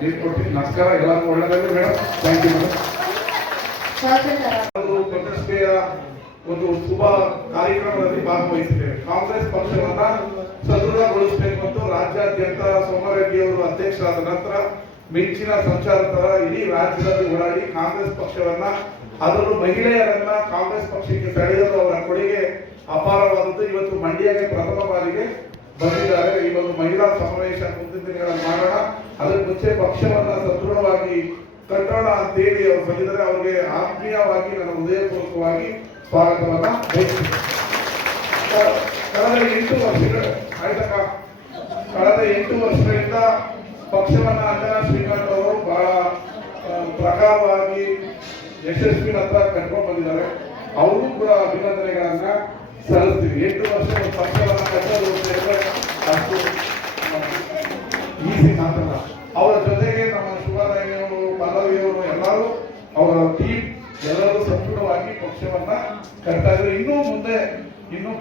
ನೀರು ಕೊಡ್ತೀನಿ. ನಮಸ್ಕಾರ, ಎಲ್ಲರಿಗೂ ಒಳ್ಳೆಯದಾಗಲಿ ಮೇಡಮ್. Thank you madam. ಪ್ರತಿಷ್ಠೆಯ ಒಂದು ಶುಭ ಕಾರ್ಯಕ್ರಮದಲ್ಲಿ ಭಾಗವಹಿಸಿದ್ದೇವೆ. ಕಾಂಗ್ರೆಸ್ ಪಕ್ಷವನ್ನ ಸದೃಢಗೊಳಿಸಬೇಕು ಮತ್ತು ರಾಜ್ಯಾದ್ಯಂತ ಸೋಮರೆಡ್ಡಿ ಅವರು ಅಧ್ಯಕ್ಷರಾದ ನಂತರ ಮಿಂಚಿನ ಸಂಚಾರ ತರ ಇಡೀ ರಾಜ್ಯದಲ್ಲಿ ಓಡಾಡಿ ಕಾಂಗ್ರೆಸ್ ಪಕ್ಷವನ್ನ, ಅದರಲ್ಲೂ ಮಹಿಳೆಯರನ್ನ ಕಾಂಗ್ರೆಸ್ ಪಕ್ಷಕ್ಕೆ ಸೆಳೆಯಲು ಅವರ ಕೊಡುಗೆ ಅಪಾರವಾದದ್ದು. ಇವತ್ತು ಮಂಡ್ಯಕ್ಕೆ ಪ್ರಥಮ ಬಾರಿಗೆ ಬಂದಿದ್ದಾರೆ. ಈ ಒಂದು ಮಹಿಳಾ ಸಮಾವೇಶ ಮುಂದಿನ ದಿನಗಳಲ್ಲಿ ಮಾಡೋಣ. ಅದಕ್ಕೆ ಮುಂಚೆ ಪಕ್ಷವನ್ನ ಸದೃಢವಾಗಿ ಕಟ್ಟೋಣ ಅಂತೇಳಿ ಅವರು ಬಂದಿದ್ದಾರೆ. ಅವರಿಗೆ ಆತ್ಮೀಯವಾಗಿ ನನ್ನ ಹೃದಯಪೂರ್ವಕವಾಗಿ ಸ್ವಾಗತವನ್ನ ಬಯಸ್ತೀನಿ. ಕಳೆದ 8 ವರ್ಷಗಳು ಆಯ್ತಕ್ಕ, ಕಳೆದ 8 ವರ್ಷಗಳಿಂದ ಪಕ್ಷವನ್ನ ಅಂಜನಾ ಶ್ರೀಕಾಂತ್ ಅವರು ಬಹಳ ಪ್ರಕಾರವಾಗಿ ಯಶಸ್ವಿನತ್ತ ಕಟ್ಕೊಂಡು ಬಂದಿದ್ದಾರೆ. ಅವರು ಕೂಡ ಅಭಿನಂದನೆಗಳನ್ನ ಸಲ್ಲಿಸ್ತೀವಿ. 8 ವರ್ಷ ಪಕ್ಷವನ್ನ ಕಟ್ಟಲು ಅಷ್ಟು ಈಸಿ ಮಾತಲ್ಲ. ಅವರ ಜೊತೆಗೆ ನಮ್ಮ ಶುಭಾರಾಯಣಿಯವರು, ಪಲ್ಲವಿಯವರು, ಎಲ್ಲರೂ ಅವರ ಟೀಮ್ ಎಲ್ಲರೂ ಸಂಪೂರ್ಣವಾಗಿ ಪಕ್ಷವನ್ನ ಕಟ್ತಾ ಇದ್ರು. ಇನ್ನೂ ಮುಂದೆ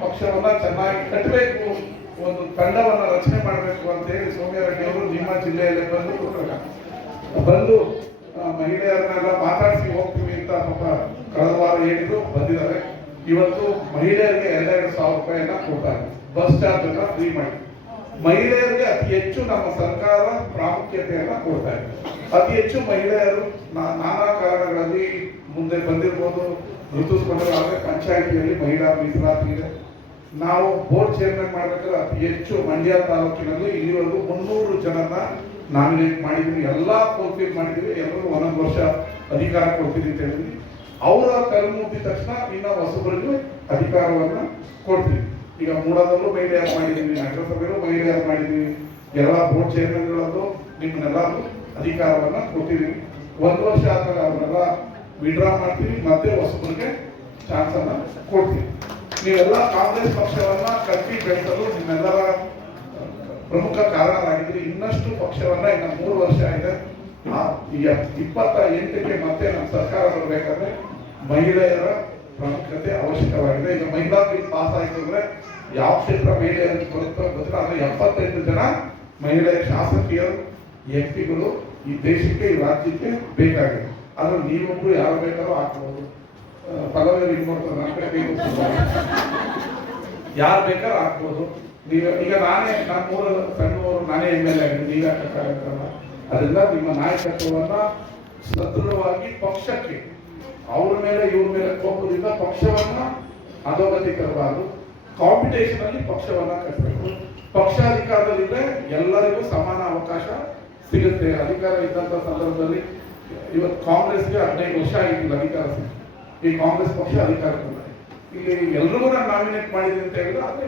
ಪಕ್ಷವನ್ನ ಚೆನ್ನಾಗಿ ಕಟ್ಟಬೇಕು, ಒಂದು ತಂಡವನ್ನ ರಚನೆ ಮಾಡಬೇಕು ಅಂತ ಹೇಳಿ ಸೌಮ್ಯರೆಡ್ಡಿ ಅವರು ನಿಮ್ಮ ಜಿಲ್ಲೆಯಲ್ಲೇ ಬಂದು ಮಹಿಳೆಯರನ್ನೆಲ್ಲ ಮಾತಾಡಿಸಿ ಹೋಗ್ತೀವಿ ಅಂತ ಪಾಪ ಕಳೆದ ವಾರ ಹೇಳಿದ್ರು, ಬಂದಿದ್ದಾರೆ. ಇವತ್ತು ಮಹಿಳೆಯರಿಗೆ 2,000 ರೂಪಾಯಿಯನ್ನ ಕೊಡ್ತಾರೆ, ಬಸ್ ಚಾರ್ಜ್ ಅನ್ನ ಫ್ರೀ ಮಾಡಿ. ಮಹಿಳೆಯರಿಗೆ ಅತಿ ಹೆಚ್ಚು ನಮ್ಮ ಸರ್ಕಾರ ಪ್ರಾಮುಖ್ಯತೆಯನ್ನ ಕೊಡ್ತಾ ಇದೆ. ಅತಿ ಹೆಚ್ಚು ಮಹಿಳೆಯರು ನಾನಾ ಕಾರಣಗಳಲ್ಲಿ ಮುಂದೆ ಬಂದಿರ್ಬೋದು, ಋತುಸ್ಪರ್ಧೆ ಪಂಚಾಯಿತಿಯಲ್ಲಿ ಮಹಿಳಾ ಮೀಸಲಾತಿ ಇದೆ. ನಾವು ಬೋರ್ಡ್ ಚೇರ್ಮನ್ ಮಾಡ್ಬೇಕಾದ್ರೆ ಅತಿ ಹೆಚ್ಚು ಮಂಡ್ಯ ತಾಲೂಕಿನಲ್ಲಿ ಇಲ್ಲಿವರೆಗೂ 300 ಜನನ ನಾಮಿನೇಟ್ ಮಾಡಿದ್ವಿ. ಎಲ್ಲಾ ಫುಲ್ಫಿಲ್ ಮಾಡಿದ್ವಿ. ಎಲ್ಲರೂ 1 ವರ್ಷ ಅಧಿಕಾರ ಕೊಡ್ತೀವಿ ಅಂತ ಹೇಳಿದ್ವಿ. ಅವರ ಕರ್ಮ ಮುಗಿದ ತಕ್ಷಣ ಇನ್ನ ಹೊಸಬರಿಗೂ ಅಧಿಕಾರವನ್ನ ಕೊಡ್ತೀವಿ. ಈಗ ಮೂಡದಲ್ಲೂ ಮಹಿಳೆಯರು ಮಾಡಿದೀವಿ, ನಗರಸಭೆಯಲ್ಲೂ ಮಹಿಳೆಯರು ಮಾಡಿದೀವಿ. ಎಲ್ಲ ಬೋರ್ಡ್ ಚೇರ್ಮನ್ಗಳಲ್ಲೂ ನಿಮ್ಮನ್ನೆಲ್ಲರೂ ಅಧಿಕಾರವನ್ನ ಕೊಟ್ಟಿದ್ದೀವಿ. 1 ವರ್ಷ ಆದಾಗ ಅವನ್ನೆಲ್ಲ ವಿಡ್ರಾ ಮಾಡ್ತೀವಿ, ಮತ್ತೆ ಹೊಸಬರಿಗೆ ಚಾನ್ಸ್ ಅನ್ನ ಕೊಡ್ತೀವಿ. ನೀವೆಲ್ಲ ಕಾಂಗ್ರೆಸ್ ಪಕ್ಷವನ್ನ ಕಟ್ಟಿ ಬೆಳೆಸಲು ನಿಮ್ಮೆಲ್ಲರ ಪ್ರಮುಖ ಕಾರಣರಾಗಿದ್ರಿ. ಇನ್ನಷ್ಟು ಪಕ್ಷವನ್ನ ಇನ್ನು 3 ವರ್ಷ ಇದೆ. 28ಕ್ಕೆ ಮತ್ತೆ ನಮ್ಮ ಸರ್ಕಾರ ಬರಬೇಕಾದ್ರೆ ಮಹಿಳೆಯರ ಪ್ರಾಮುಖ್ಯತೆ ಅವಶ್ಯಕವಾಗಿದೆ. ಈಗ ಮಹಿಳಾ ಬಿಲ್ ಪಾಸ್ ಆಯ್ತು ಅಂದ್ರೆ ಯಾವ ಕ್ಷೇತ್ರ ಮಹಿಳೆಯರಿಗೆ ಬರುತ್ತೋ ಗೊತ್ತಿಲ್ಲ. ಆದ್ರೆ 78 ಜನ ಮಹಿಳೆಯ ಶಾಸಕಿಯರು, ಎಂಪಿಗಳು ಈ ದೇಶಕ್ಕೆ, ಈ ರಾಜ್ಯಕ್ಕೆ ಬೇಕಾಗಿದೆ. ಆದ್ರೆ ನೀವೊಬ್ರು ಯಾರು ಬೇಕಾದ್ರೂ ಹಾಕ್ಬಹುದು. ಪದವಿಯಲ್ಲಿ ಯಾರು ಬೇಕಾದ್ರೂ ಹಾಕ್ಬೋದು. ಈಗ ನಾನೇ ನಮ್ಮೂರ ಸಣ್ಣವರು, ನಾನೇ MLA ಆಗಿದ್ದೀನಿ. ಈಗ ಅದರಿಂದ ನಿಮ್ಮ ನಾಯಕತ್ವವನ್ನ ಸದೃಢವಾಗಿ ಪಕ್ಷಕ್ಕೆ, ಅವ್ರ ಮೇಲೆ ಇವ್ರ ಮೇಲೆ ಕೋಪದಿಂದ ಪಕ್ಷವನ್ನ ಅಧೋಗತಿ ತರಬಾರದು. ಕಾಂಪಿಟೇಷನ್ ಅಲ್ಲಿ ಪಕ್ಷವನ್ನ ಕಟ್ಟಬೇಕು. ಪಕ್ಷ ಅಧಿಕಾರದಲ್ಲಿದ್ರೆ ಎಲ್ಲರಿಗೂ ಸಮಾನ ಅವಕಾಶ ಸಿಗುತ್ತೆ. ಅಧಿಕಾರ ಇದ್ದಂತ ಸಂದರ್ಭದಲ್ಲಿ ಇವತ್ತು ಕಾಂಗ್ರೆಸ್ಗೆ 15 ವರ್ಷ ಆಗಿಲ್ಲ ಅಧಿಕಾರ ಸಿಗುತ್ತೆ. ಈ ಕಾಂಗ್ರೆಸ್ ಪಕ್ಷ ಅಧಿಕಾರ ಇಲ್ಲಿ ಎಲ್ರಿಗೂ ನಾನು ನಾಮಿನೇಟ್ ಮಾಡಿದ್ದೀನಿ ಅಂತ ಹೇಳಿದ್ರೆ, ಆದ್ರೆ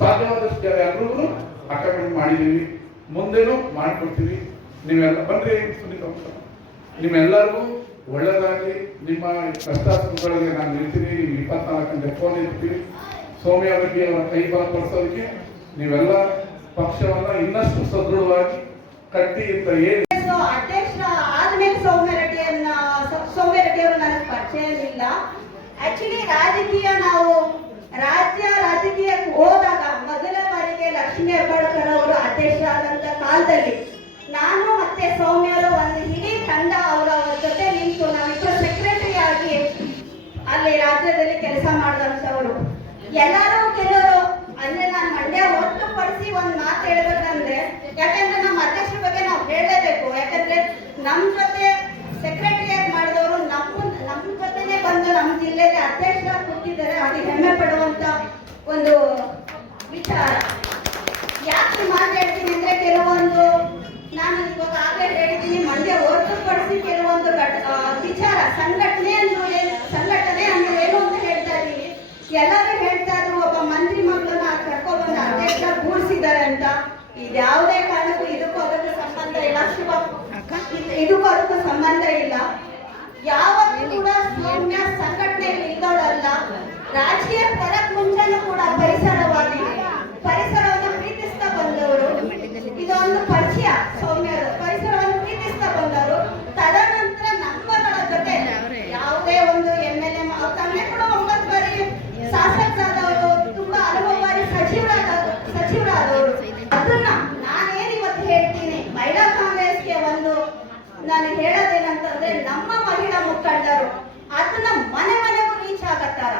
ಸಾಧ್ಯವಾದಷ್ಟು ಎಲ್ರಿಗೂ ಅಕಾಮೆಂಟ್ ಮಾಡಿದೀವಿ, ಮುಂದೆನೂ ಮಾಡ್ಕೊಡ್ತೀವಿ. ನೀವೆಲ್ಲ ಬನ್ರಿ ಸುನೀತಾ, ನಿಮ್ಮೆಲ್ಲರಿಗೂ ಒಳ್ಳೆದಾಗಲಿ. ನಿಮ್ಮ ಕಷ್ಟ ಸುಖಗಳಿಗೆ ನಾನು ನಿಲ್ತೀನಿ. ನೀವು 24 ಗಂಟೆ ಫೋನ್ ಇರ್ತೀವಿ. ಸೌಮ್ಯರೆಡ್ಡಿ ಅವರ ಕೈ ಬಲಪಡಿಸೋದಕ್ಕೆ ನೀವೆಲ್ಲ ಪಕ್ಷವನ್ನ ಇನ್ನಷ್ಟು ಸದೃಢವಾಗಿ ಕಟ್ಟಿ ಅಂತ ಹೇಳಿ. ಅಧ್ಯಕ್ಷ ಆದ್ಮೇಲೆ ಸೌಮ್ಯರೆಡ್ಡಿ ಅವರು ನನಗೆ ಪರಿಚಯ ಇಲ್ಲ. ಆಕ್ಚುಲಿ ನಾವು ರಾಜಕೀಯಕ್ಕೆ ಹೋದಾಗ ಮೊದಲ ಬಾರಿಗೆ ಲಕ್ಷ್ಮೀ ಹೆಬ್ಬಾಳ್ಕರ್ ಅವರು ಅಧ್ಯಕ್ಷರಾದಂತ ಕಾಲದಲ್ಲಿ ನಾನು ಮತ್ತೆ ಸೌಮ್ಯರು ಒಂದು ಇಡೀ ತಂಡ ಅವರ ಜೊತೆ ನಿಂತು ನಾವಿಬ್ಬರು ಸೆಕ್ರೆಟರಿ ಆಗಿ ಅಲ್ಲಿ ರಾಜ್ಯದಲ್ಲಿ ಕೆಲಸ ಮಾಡಿದಂಥವ್ರು. ಎಲ್ಲರೂ ಕೆಲವರು ಅಂದ್ರೆ ನಾನು ಮಂಡ್ಯ ಹೊರತುಪಡಿಸಿ ಒಂದು ಮಾತು ಹೇಳ್ಬೇಕಂದ್ರೆ, ಯಾಕಂದ್ರೆ ನಮ್ಮ ಅಧ್ಯಕ್ಷರ ಬಗ್ಗೆ ನಾವು ಹೇಳಲೇಬೇಕು. ಯಾಕಂದ್ರೆ ನಮ್ಮ ಜೊತೆ ಸೆಕ್ರೆಟರಿ ಆಗಿ ಮಾಡಿದವರು ನಮ್ಮ ಜೊತೆನೆ ಬಂದು ನಮ್ಮ ಜಿಲ್ಲೆಗೆ ಅಧ್ಯಕ್ಷರಾಗಿ ಕೂತಿದ್ದಾರೆ. ಅದು ಹೆಮ್ಮೆ ಪಡುವಂತ ಒಂದು ವಿಚಾರ. ಯಾಕೆ ಮಾತು ಹೇಳ್ತೀನಿ ಅಂದ್ರೆ, ಕೆಲವೊಂದು ನಾನು ಇವಾಗ ಆಗಲೇ ಹೇಳಿದ್ದೀನಿ, ಮಂಡ್ಯ ಹೊರತುಪಡಿಸಿ ಕೆಲವೊಂದು ವಿಚಾರ ಸಂಘಟನೆ ಅಂದ್ರೆ ಏನು ಅಂತ ಹೇಳ್ತಾ ಇದ್ದೀನಿ. ಎಲ್ಲರೂ ಹೇಳ್ತಾ ಇದ್ರು ಒಬ್ಬ ಮಂತ್ರಿ ಮಕ್ಕಳನ್ನ ಕರ್ಕೊಂಡ್ಬಂದು ಅಧ್ಯಕ್ಷ ಕೂಡಿಸಿದ್ದಾರೆ ಅಂತ. ಇದ್ಯಾವುದೇ ಕಾರಣಕ್ಕೂ ಇದಕ್ಕೂ ಅದಕ್ಕೂ ಸಂಬಂಧ ಇಲ್ಲ. ಇದಕ್ಕೂ ಅದಕ್ಕೂ ಸಂಬಂಧ ಇಲ್ಲ. ಯಾವತ್ತೂ ಕೂಡ ಸೌಮ್ಯ ಸಂಘಟನೆಯಲ್ಲಿ ಇದ್ದವಳಲ್ಲ. ರಾಜಕೀಯ ಬರಕ್ ಮುಂಚೆನೂ ಕೂಡ ಪರಿಸರವನ್ನು ಪ್ರೀತಿಸ್ತಾ ಬಂದವರು. ಇದೊಂದು ಪರಿಚಯ. ಸೌಮ್ಯರು ಪರಿಸರವನ್ನು ಪ್ರೀತಿಸ್ತಾ ಬಂದವರು. ತದನಂತರ ನಮ್ಮಗಳ ಜೊತೆ ಯಾವುದೇ ಒಂದು MLA ತನ್ನೇ ಕೂಡ 9 ಬಾರಿ ಶಾಸಕರಾದವರು, ತುಂಬಾ ಹಲವು ಬಾರಿ ಸಚಿವರಾದವರು. ಅದನ್ನ ನಾನೇನು ಇವತ್ತು ಹೇಳ್ತೀನಿ, ಮಹಿಳಾ ಕಾಂಗ್ರೆಸ್ಗೆ ಒಂದು ನಾನು ಹೇಳೋದೇನಂತಂದ್ರೆ ನಮ್ಮ ಮಹಿಳಾ ಮುಖಂಡರು ಅದನ್ನ ಮನೆ ಮನೆಗೂ ರೀಚ್ ಆಗತ್ತಾರ.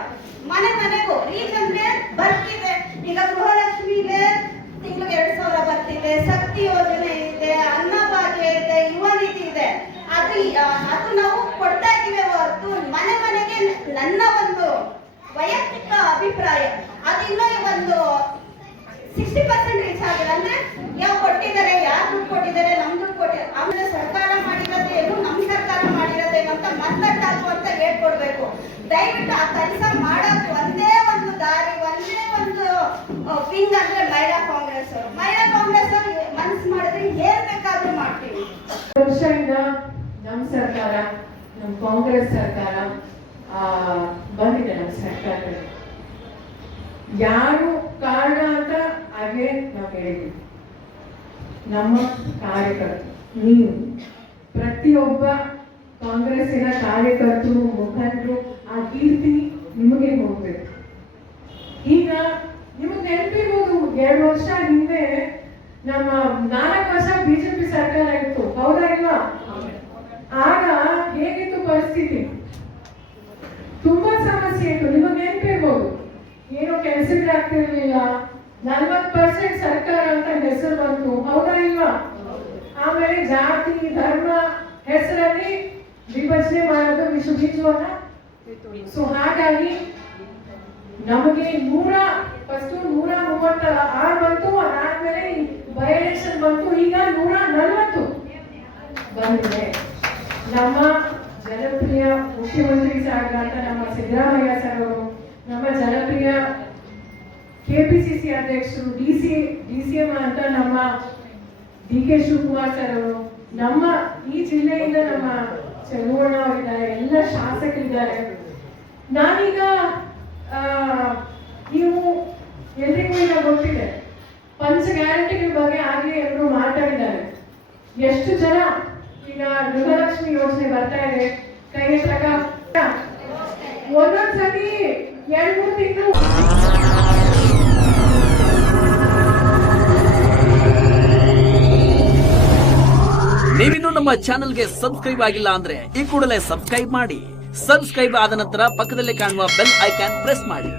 ಮನೆ ಮನೆಗೂ ರೀಚ್ ಅಂದ್ರೆ ಬರ್ತಿದೆ. ಈಗ ಗೃಹಲಕ್ಷ್ಮಿ ಇದೆ, ತಿಂಗಳಿಗೆ 2,000 ಬರ್ತಿದೆ, ಶಕ್ತಿ ಯೋಜನೆ ಇದೆ, ಅನ್ನಭಾಗ್ಯ ಇದೆ, ಯುವ ನಿಧಿ ಇದೆ. ಅದು ನಾವು ಕೊಡ್ತಾ ಇದೀವಿ ಹೊರತು ಮನೆ ಮನೆಗೆ ನನ್ನ ಒಂದು ವೈಯಕ್ತಿಕ ಅಭಿಪ್ರಾಯ ಅದು ಇನ್ನೂ ಒಂದು 60% ರೀಚ್ ಆಗಿದೆ. ಅಂದ್ರೆ ಯಾವ ಕೊಟ್ಟಿದ್ದಾರೆ, ಯಾರು ದುಡ್ಡು ಕೊಟ್ಟಿದ್ದಾರೆ, ನಮ್ ದುಡ್ಡು ಕೊಟ್ಟಿದ್ದಾರೆ, ಆಮೇಲೆ ಸರ್ಕಾರ ಮಾಡಿರೋದೇನು, ನಮ್ ಸರ್ಕಾರ ಮಾಡಿರೋದೇನು ಅಂತ ಮತ್ತಟ್ಟಾಕು ಅಂತ ಹೇಳ್ಕೊಡ್ಬೇಕು. ದಯವಿಟ್ಟು ಆ ಕೆಲಸ ಮಾಡೋದು ಒಂದೇ ಒಂದು ದಾರಿ, ಒಂದೇ ಒಂದು ವಿಂಗ್ ಅಂದ್ರೆ ಮಹಿಳಾ ಕಾಂಗ್ರೆಸ್ ಅವರು. ಮಹಿಳಾ ಕಾಂಗ್ರೆಸ್ ಅವರು ಮನಸ್ಸು ಮಾಡಿದ್ರೆ ಏನ್ ಬೇಕಾದ್ರೂ ಮಾಡ್ತೀವಿ. ವರ್ಷದಿಂದ ನಮ್ಮ ಸರ್ಕಾರ, ನಮ್ಮ ಕಾಂಗ್ರೆಸ್ ಸರ್ಕಾರ ಬಂದಿದೆ. ನಮ್ಮ ಸರ್ಕಾರದಲ್ಲಿ ಯಾರು ಕಾರಣ ಅಂತ ಹಾಗೆ ನಾವು ಹೇಳಿದ್ವಿ. ನಮ್ಮ ಕಾರ್ಯಕರ್ತರು, ನೀವು ಪ್ರತಿಯೊಬ್ಬ ಕಾಂಗ್ರೆಸ್ಸಿನ ಕಾರ್ಯಕರ್ತರು, ಮುಖಂಡರು ಆ ಕೀರ್ತಿ ನಿಮಗೆ ಹೋಗ್ಬೇಕು. ಈಗ ನಿಮಗೆ ನೆನಪಿರ್ಬೋದು, 2 ವರ್ಷ ಹಿಂದೆ ನಮ್ಮ 4 ವರ್ಷ ಬಿಜೆಪಿ ಸರ್ಕಾರ ಇತ್ತು, ಹೌದಾ ಇಲ್ವಾ? ಆಗ ಹೇಗಿತ್ತು ಪರಿಸ್ಥಿತಿ? ತುಂಬಾ ಸಮಸ್ಯೆ ಇತ್ತು. ನಿಮಗೆ ನೆನಪಿರ್ಬೋದು, ಏನೋ ಕೆಲಸಗಳಾಗ್ತಿರ್ಲಿಲ್ಲ, 40% ಸರ್ಕಾರ ಅಂತ ಹೆಸರು ಬಂತು, ಹೌದಾ ಇಲ್ವಾ? ಆಮೇಲೆ ಜಾತಿ ಧರ್ಮ ಹೆಸರಲ್ಲಿ ವಿಭಜನೆ ಮಾಡೋದು ವಿಶ್ವವನ್ನ. ಸೊ ಹಾಗಾಗಿ ನಮಗೆ 136 ಬಂತು, ಅದಾದ್ಮೇಲೆ ಬೈ ಎಲೆಕ್ಷನ್ ಬಂತು, ಈಗ 140 ಬಂದಿದೆ. ನಮ್ಮ ಜನಪ್ರಿಯ ಮುಖ್ಯಮಂತ್ರಿ ಸಾಗಂತ ನಮ್ಮ ಸಿದ್ದರಾಮಯ್ಯ ಸರ್ ಅವರು, ನಮ್ಮ ಜನಪ್ರಿಯ ಕೆಪಿಸಿಸಿ ಅಧ್ಯಕ್ಷರು, ಡಿಸಿಎಂ ಅಂತ ನಮ್ಮ ಡಿ ಕೆ ಶಿವಕುಮಾರ್ ಸರ್ ಅವರು, ನಮ್ಮ ಈ ಜಿಲ್ಲೆಯಿಂದ ನಮ್ಮ ಚಲುವಣ್ಣ ಅವರಿದ್ದಾರೆ, ಎಲ್ಲ ಶಾಸಕರಿದ್ದಾರೆ. ನಾನೀಗ ನೀವು ಎಲ್ರಿಗೂ ಈಗ ಗೊತ್ತಿದೆ, ಪಂಚ ಗ್ಯಾರಂಟಿಗಳ ಬಗ್ಗೆ ಆಗಲೇ ಎಲ್ಲರೂ ಮಾತಾಡಿದ್ದಾರೆ. ಎಷ್ಟು ಜನ ಈಗ ಗೃಹಲಕ್ಷ್ಮಿ ಯೋಜನೆ ಬರ್ತಾ ಇದೆ, ಕೈ ಹತ್ರ ಒಂದೊಂದ್ಸತಿ 2-3 ತಿಂಗಳು ನೀವಿನ್ನೂ ನಮ್ಮ ಚಾನೆಲ್ಗೆ ಸಬ್ಸ್ಕ್ರೈಬ್ ಆಗಿಲ್ಲ ಅಂದ್ರೆ ಈ ಕೂಡಲೇ ಸಬ್ಸ್ಕ್ರೈಬ್ ಮಾಡಿ. ಸಬ್ಸ್ಕ್ರೈಬ್ ಆದ ನಂತರ ಪಕ್ಕದಲ್ಲಿ ಕಾಣುವ ಬೆಲ್ ಐಕಾನ್ ಪ್ರೆಸ್ ಮಾಡಿ.